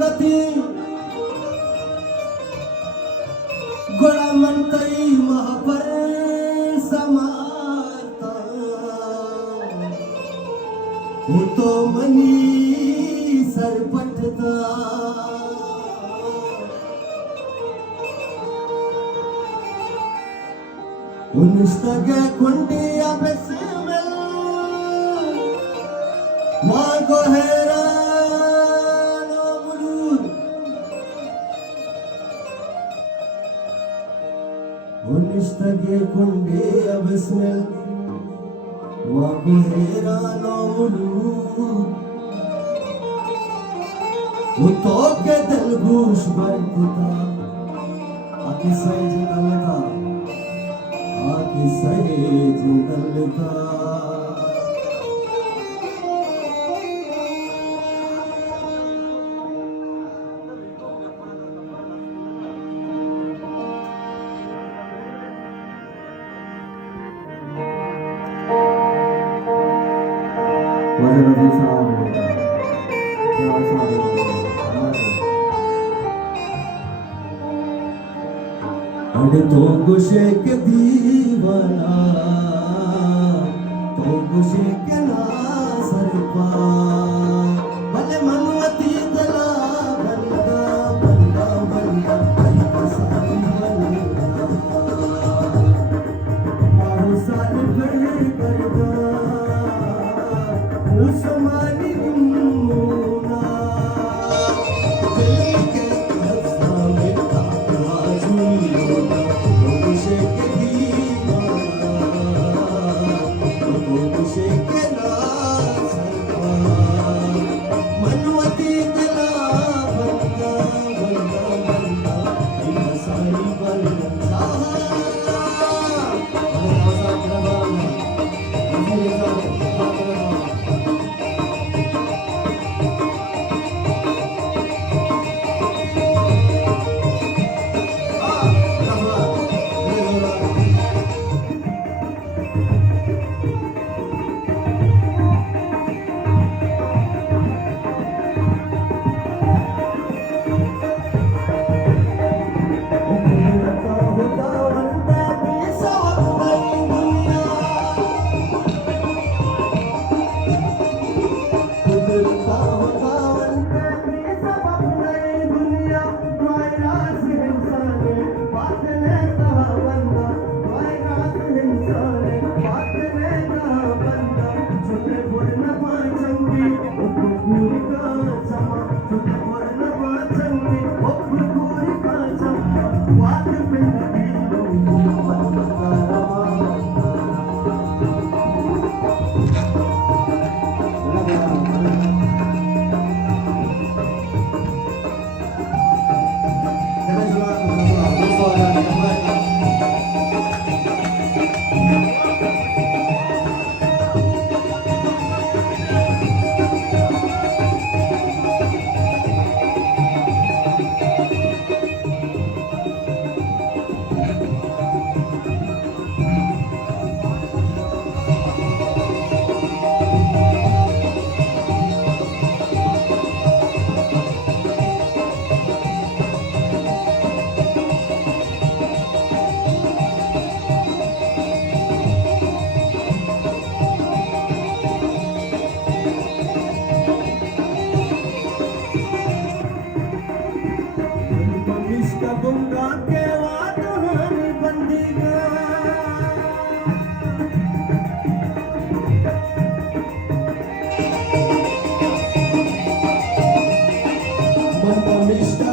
गती गोळा म्हणतई महापर समाता होतो मनी सरपटता उनस्तगे कुंडी अबेसिमल मागो हेरानो मुलूर उनस्तगे कुंडी अबेसिमल मागो हेरानो मुलूर उतोके दिल घुस बरकुता आकी सही जगलका आकी सही जगलका अरे तो गुशे के दीवाना तो गुशे के ना सरपा भले मनवती दला बंदा बंदा बंदा कई सारी बंदा मारो सारी बड़े करदा उस्मानी मुन्ना दिल के हफ्ता में तारा झूलो Mr.